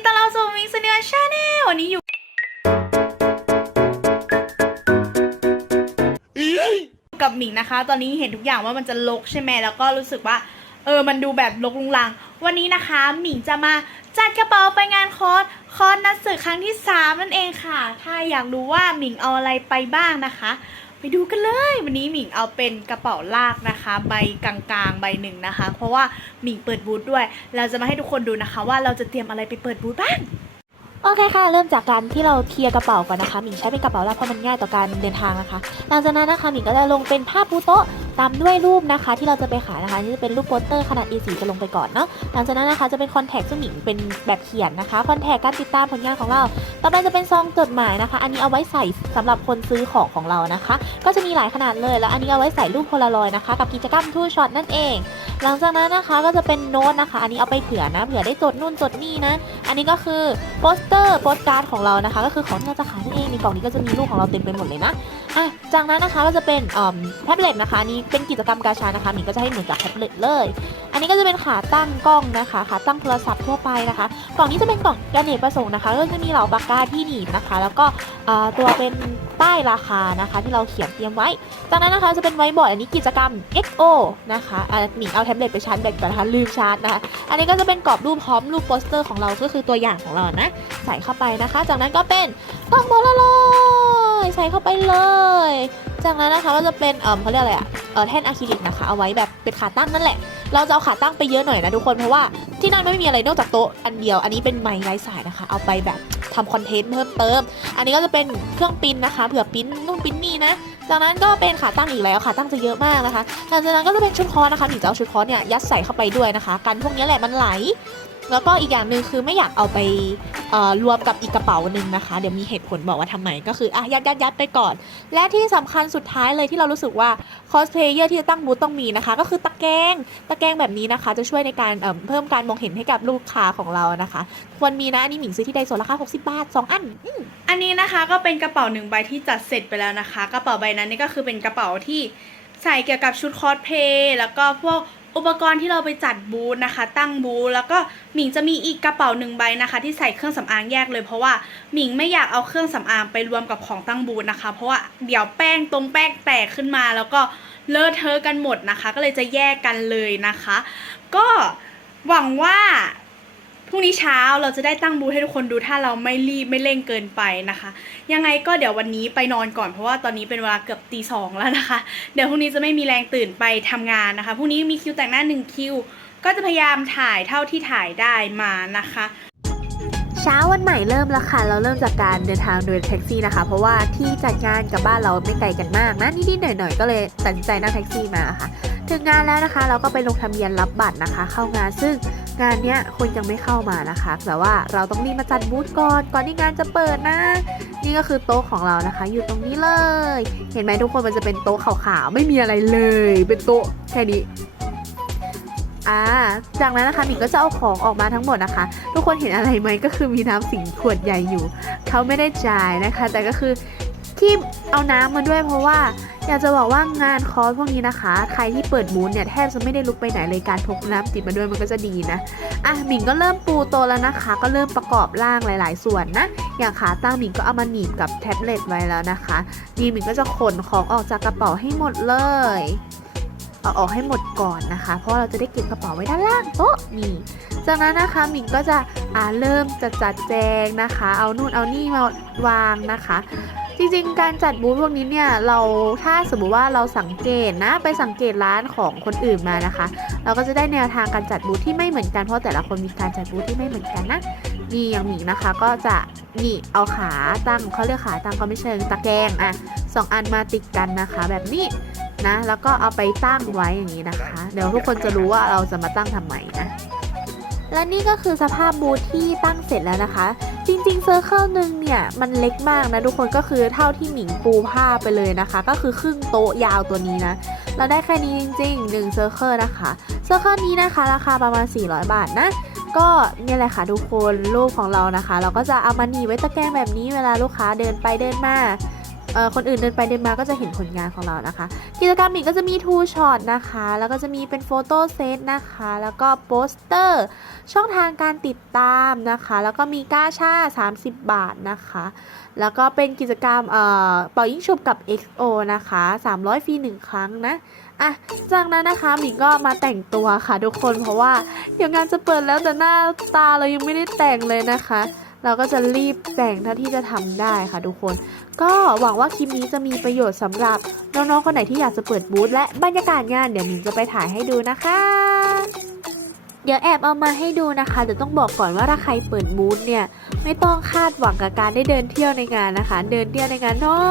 ดีต้อนรับสู่มิกซ์เนียชาแนลวันนี้อยู่ กับหมิงนะคะ ตอนนี้เห็นทุกอย่างว่ามันจะลกใช่ไหมแล้วก็รู้สึกว่า เออมันดูแบบลกลุงลัง วันนี้นะคะหมิงจะมาจัดกระเป๋าไปงานคอร์สคอร์สนัดสื่อครั้งที่สามนั่นเองค่ะ ถ้าอยากรู้ว่าหมิงเอาอะไรไปบ้างนะคะ ไปดูกันเลย วันนี้หมิงเอาเป็นกระเป๋าลากนะคะ ใบกลางๆ ใบหนึ่งนะคะ เพราะว่าหมิงเปิดบูธด้วย เราจะมาให้ทุกคนดูนะคะ ว่าเราจะเตรียมอะไรไปเปิดบูธบ้างโอเคค่ะ เริ่มจากการที่เราเคลียร์กระเป๋าก่อนนะคะ หมิงใช้เป็นกระเป๋าลากเพราะมันง่ายต่อการเดินทางนะคะ หลังจากนั้นนะคะหมิงก็จะลงเป็นผ้าปูโต๊ะ ตามด้วยรูปนะคะที่เราจะไปขายนะคะนี่จะเป็นรูปโปสเตอร์ขนาด A4 จะลงไปก่อนเนาะหลังจากนั้นนะคะจะเป็นคอนแทคซึ่งหมิงเป็นแบบเขียนนะคะคอนแทคการติดตามผลงานของเรา ต่อไปจะเป็นซองจดหมายนะคะ อันนี้เอาไว้ใส่สำหรับคนซื้อของของเรานะคะ ก็จะมีหลายขนาดเลย แล้วอันนี้เอาไว้ใส่รูปโพลารอยนะคะ กับกิจกรรมทูช็อตนั่นเอง หลังจากนั้นนะคะก็จะเป็นโน้ตนะคะ อันนี้เอาไปเผื่อนะเผื่อได้จดนู่นจดนี่นะอันนี้ก็คือโปสเตอร์โปสการ์ดของเรานะคะ ก็คือของที่เราจะขายนั่นเองในกล่องนี้ก็จะมีรูปของเราเต็มไปหมดเลยนะ อะจากนั้นนะคะก็จะเป็นแท็บเล็ตนะคะนี้เป็นกิจกรรมกาชานะคะหมิงก็จะให้เหมือนกับแท็บเล็ตเลย อันนี้ก็จะเป็นขาตั้งกล้องนะคะขาตั้งโทรศัพท์ทั่วไปนะคะ กล่องนี้จะเป็นกล่องแกนเนตประสงค์นะคะก็จะมีเหล่าปากกาที่หนีบนะคะ แล้วก็ตัวเป็นป้ายราคานะคะ ที่เราเขียนเตรียมไว้ จากนั้นนะคะจะเป็นไวท์บอร์ดอันนี้กิจกรรม XO นะคะอะหมิงเอาแท็บเล็ตไปชาร์จแบตก่อนนะคะลืมชาร์จนะคะ อันนี้ก็จะเป็นกรอบรูปพร้อมรูปโปสเตอร์ของเราก็คือตัวอย่างของเรานะใส่เข้าไปนะคะ จากนั้นก็เป็นกล่องโพลารอย ใส่เข้าไปเลย จากนั้นนะคะก็จะเป็นเออเขาเรียกอะไรอะเออแท่นอะคริลิกนะคะเอาไว้แบบเป็นขาตั้งนั่นแหละ เราจะเอาขาตั้งไปเยอะหน่อยนะทุกคนเพราะว่าที่นั่นไม่มีอะไรนอกจากโต๊ะอันเดียว อันนี้เป็นไม้ไร้สายนะคะ เอาไปแบบทำคอนเทนต์เพิ่มเติม อันนี้ก็จะเป็นเครื่องปิ้นนะคะเผื่อปิ้นนู่นปิ้นนี่นะ จากนั้นก็เป็นขาตั้งอีกแล้วขาตั้งจะเยอะมากนะคะหลังจากนั้นก็จะเป็นชุดคอนะคะหมิงจะเอาชุดคอเนี่ยยัดใส่เข้าไปด้วยนะคะ กันพวกนี้แหละมันไหล แล้วก็อีกอย่างหนึ่งคือไม่อยากเอาไปรวมกับอีกกระเป๋าหนึ่งนะคะ เดี๋ยวมีเหตุผลบอกว่าทำไมก็คืออะยัดยัดยัดไปก่อน และที่สำคัญสุดท้ายเลยที่เรารู้สึกว่าคอสเพลเยอร์ที่จะตั้งบูธต้องมีนะคะ ก็คือตะแกรงตะแกรงแบบนี้นะคะ จะช่วยในการเเพิ่มการมองเห็นให้กับลูกค้าของเรานะคะ ควรมีนะอันนี้หมิงซื้อที่ไดโซราคา60 บาท 2 อันอันนี้นะคะก็เป็นกระเป๋าหนึ่งใบที่จัดเสร็จไปแล้วนะคะ กระเป๋าใบนั้นนี่ก็คือเป็นกระเป๋าที่ใส่เกี่ยวกับชุดคอสเพลย์แล้วก็พวก อุปกรณ์ที่เราไปจัดบูธนะคะ ตั้งบูธแล้วก็หมิงจะมีอีกกระเป๋าหนึ่งใบนะคะ ที่ใส่เครื่องสำอางแยกเลยเพราะว่าหมิงไม่อยากเอาเครื่องสำอางไปรวมกับของตั้งบูธนะคะ เพราะว่าเดี๋ยวแป้งตรงแป้งแตกขึ้นมาแล้วก็เลอะเทอะกันหมดนะคะ ก็เลยจะแยกกันเลยนะคะ ก็หวังว่า พรุ่งนี้เช้าเราจะได้ตั้งบูธให้ทุกคนดูถ้าเราไม่รีบไม่เร่งเกินไปนะคะ ยังไงก็เดี๋ยววันนี้ไปนอนก่อนเพราะว่าตอนนี้เป็นเวลาเกือบตีสองแล้วนะคะ เดี๋ยวพรุ่งนี้จะไม่มีแรงตื่นไปทำงานนะคะพรุ่งนี้มีคิวแต่งหน้าหนึ่งคิวก็จะพยายามถ่ายเท่าที่ถ่ายได้มานะคะเช้าวันใหม่เริ่มแล้วค่ะ เราเริ่มจากการเดินทางโดยแท็กซี่นะคะ เพราะว่าที่จัดงานกับบ้านเราไม่ไกลกันมากนะนิดๆหน่อยๆก็เลยตัดใจนั่งแท็กซี่มาค่ะ ถึงงานแล้วนะคะ เราก็ไปลงทะเบียนรับบัตรนะคะ เข้างานซึ่ง งานเนี้ยคนยังไม่เข้ามานะคะ แต่ว่าเราต้องรีบมาจัดบูธก่อนก่อนที่งานจะเปิดนะ นี่ก็คือโต๊ะของเรานะคะ อยู่ตรงนี้เลย เห็นไหมทุกคนมันจะเป็นโต๊ะขาวๆไม่มีอะไรเลย เป็นโต๊ะแค่นี้อ่าจากนั้นนะคะหมิงก็จะเอาของออกมาทั้งหมดนะคะ ทุกคนเห็นอะไรไหมก็คือมีน้ำสิงขวดใหญ่อยู่ เขาไม่ได้จ่ายนะคะ แต่ก็คือ ที่เอาน้ำมาด้วยเพราะว่า อยากจะบอกว่างานคอร์สพวกนี้นะคะ ใครที่เปิดบูธเนี่ยแทบจะไม่ได้ลุกไปไหนเลยการพกน้ำติดมาด้วยมันก็จะดีนะอะหมิงก็เริ่มปูโตแล้วนะคะ ก็เริ่มประกอบร่างหลาย ๆ ส่วนนะ อย่างขาตั้งหมิงก็เอามาหนีบกับแท็บเล็ตไว้แล้วนะคะนี่หมิงก็จะขนของออกจากกระเป๋าให้หมดเลยเอาออกให้หมดก่อนนะคะ เพราะเราจะได้เก็บกระเป๋าไว้ด้านล่างโต๊ะนี่จากนั้นนะคะหมิงก็จะอ่าเริ่มจะจัดแจงนะคะ เอานู่นเอานี่มาวางนะคะ จริงๆ การจัดบูธพวกนี้เนี่ยเราถ้าสมมติว่าเราสังเกตนะไปสังเกตร้านของคนอื่นมานะคะ เราก็จะได้แนวทางการจัดบูธที่ไม่เหมือนกันเพราะแต่ละคนมีการจัดบูธที่ไม่เหมือนกันนะนี่อย่างหมิงนะคะก็จะนี่เอาขาตั้งเขาเรียกขาตั้งก็ไม่เชิงตะแกรงอะสองอันมาติดกันนะคะ แบบนี้นะ แล้วก็เอาไปตั้งไว้อย่างนี้นะคะ เดี๋ยวทุกคนจะรู้ว่าเราจะมาตั้งทำไมนะ และนี่ก็คือสภาพบูธที่ตั้งเสร็จแล้วนะคะ จริงๆเซอร์เคิลหนึ่งเนี่ยมันเล็กมากนะทุกคนก็คือเท่าที่หมิงปูผ้าไปเลยนะคะ ก็คือครึ่งโต๊ะยาวตัวนี้นะ เราได้แค่นี้จริงๆ1เซอร์เคิลนะคะเซอร์เคิลนี้นะคะ ราคาประมาณ 400 บาทนะก็เนี่ยแหละค่ะทุกคนรูปของเรานะคะ เราก็จะเอามาหนีไว้ตะแกรงแบบนี้เวลาลูกค้าเดินไปเดินมา คนอื่นเดินไปเดินมาก็จะเห็นผลงานของเรานะคะ กิจกรรมหมิงก็จะมีทูช็อตนะคะ แล้วก็จะมีเป็นโฟโต้เซตนะคะ แล้วก็โปสเตอร์ ช่องทางการติดตามนะคะ แล้วก็มีก้าชา 30 บาทนะคะ แล้วก็เป็นกิจกรรมเอ่อเป่ายิ่งฉุบกับ XO นะคะ 300 ฟรี 1 ครั้งนะอะจากนั้นนะคะหมิงก็มาแต่งตัวค่ะทุกคนเพราะว่าเดี๋ยวงานจะเปิดแล้วแต่หน้าตาเรายังไม่ได้แต่งเลยนะคะ เราก็จะรีบแต่งเท่าที่จะทำได้ค่ะทุกคน ก็หวังว่าคลิปนี้จะมีประโยชน์สำหรับน้องๆคนไหนที่อยากจะเปิดบูธและบรรยากาศงานเดี๋ยวหมิงจะไปถ่ายให้ดูนะคะ เดี๋ยวแอบเอามาให้ดูนะคะเดี๋ยวต้องบอกก่อนว่าถ้าใครเปิดบูธเนี่ยไม่ต้องคาดหวังกับการได้เดินเที่ยวในงานนะคะ เดินเที่ยวในงานน้อ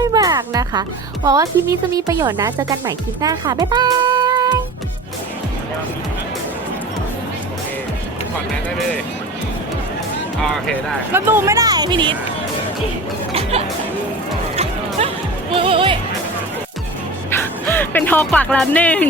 ยมากนะคะหวังว่าคลิปนี้จะมีประโยชน์นะเจอกันใหม่คลิปหน้าค่ะบ๊ายบายโอเคถอดแมสได้ไหมเลยอ่าโอเคได้ เราดูไม่ได้พี่นิด อุ้ยอุ้ยอุ้ยเป็นทอกวักแล้วหนึ่ง